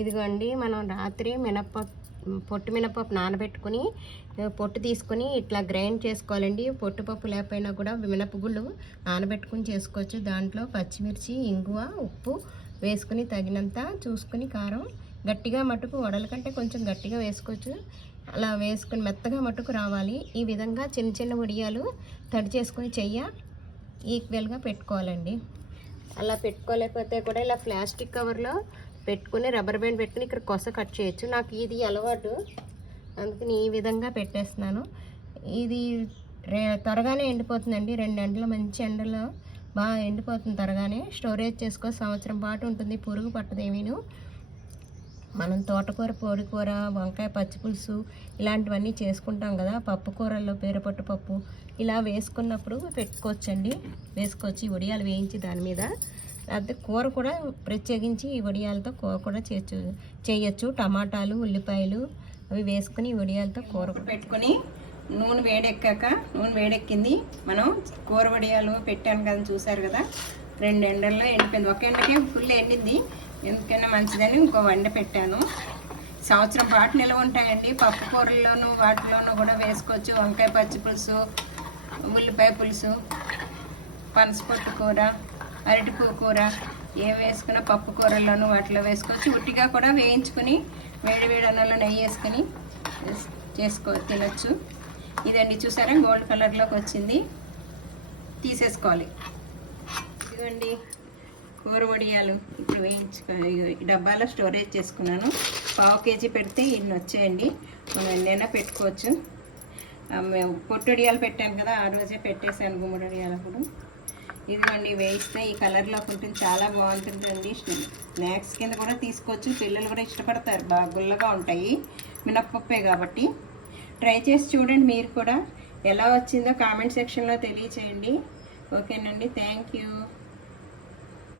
ఇదిగోండి, మనం రాత్రి పొట్టు మినపప్పు నానబెట్టుకుని పొట్టు తీసుకొని ఇట్లా గ్రైండ్ చేసుకోవాలండి. పొట్టుపప్పు లేకపోయినా కూడా మినపగుళ్ళు నానబెట్టుకుని చేసుకోవచ్చు. దాంట్లో పచ్చిమిర్చి, ఇంగువ, ఉప్పు వేసుకుని తగినంత చూసుకుని కారం, గట్టిగా మట్టుకు వడల కంటే కొంచెం గట్టిగా వేసుకోవచ్చు. అలా వేసుకుని మెత్తగా మట్టుకు రావాలి. ఈ విధంగా చిన్న చిన్న వడియాలు తడి చేసుకుని ఈక్వల్గా పెట్టుకోవాలండి. అలా పెట్టుకోలేకపోతే కూడా ఇలా ప్లాస్టిక్ కవర్లో పెట్టుకుని రబ్బర్ బ్యాండ్ పెట్టుకుని ఇక్కడ కొస కట్ చేయొచ్చు. నాకు ఇది అలవాటు, అందుకని ఈ విధంగా పెట్టేస్తున్నాను. ఇది త్వరగానే ఎండిపోతుందండి. 2 గంటల మంచి ఎండలో బాగా ఎండిపోతుంది. త్వరగానే స్టోరేజ్ చేసుకో, సంవత్సరం పాటు ఉంటుంది, పురుగు పట్టదేమీను. మనం తోటకూర, పొడికూర, వంకాయ పచ్చిపులుసు ఇలాంటివన్నీ చేసుకుంటాం కదా. పప్పు కూరల్లో పేరపట్టు పప్పు ఇలా వేసుకున్నప్పుడు పెట్టుకోవచ్చండి. వేసుకోవచ్చు ఈ వడియాలు వేయించి దాని మీద. లేకపోతే కూర కూడా ప్రత్యేకించి ఈ వడియాలతో కూర కూడా చేయొచ్చు. టమాటాలు, ఉల్లిపాయలు అవి వేసుకుని ఈ వడియాలతో కూర పెట్టుకుని నూనె వేడెక్కింది. మనం కూర వడియాలు పెట్టాను కదా, చూసారు కదా. 2 ఎండల్లో ఎండిపోయింది. ఒక ఎండకే ఫుల్ ఎండింది. ఎందుకైనా మంచిదని ఇంకో ఎండ పెట్టాను. సంవత్సరం పాటు నిల్వ ఉంటాయండి. పప్పు కూరల్లోనూ వాటిలోనూ కూడా వేసుకోవచ్చు. వంకాయ పచ్చి పులుసు, ఉల్లిపాయ పులుసు, పనసపొట్టు కూర, అరటిపూ కూర ఏం వేసుకున్నా పప్పు కూరల్లోనూ వాటిలో వేసుకోవచ్చు. ఉట్టిగా కూడా వేయించుకుని వేడి అన్నంలో నెయ్యి వేసుకుని తినచ్చు. ఇదండి, చూసారా గోల్డ్ కలర్లోకి వచ్చింది. తీసేసుకోవాలి. ఇదిగోండి కూర వడియాలు ఇప్పుడు డబ్బాలో స్టోరేజ్ చేసుకున్నాను. 1/2 కేజీ పెడితే ఇన్ని వచ్చేయండి. మనం ఎన్నైనా పెట్టుకోవచ్చు. పొట్టు వడియాలు పెట్టాను కదా, ఆ రోజే పెట్టేశాను గుమ్మడి వడియాలు. అప్పుడు ఇదిగోండి వేయిస్తే ఈ కలర్లోకి ఉంటుంది, చాలా బాగుంటుందండి. స్నాక్స్ కింద కూడా తీసుకోవచ్చు. పిల్లలు కూడా ఇష్టపడతారు, బాగా గుల్లగా ఉంటాయి. మినప్పప్పే కాబట్టి ట్రై చేసి చూడండి. మీరు కూడా ఎలా వచ్చిందో కామెంట్ సెక్షన్లో తెలియచేయండి. ఓకేనండి, థ్యాంక్ యూ.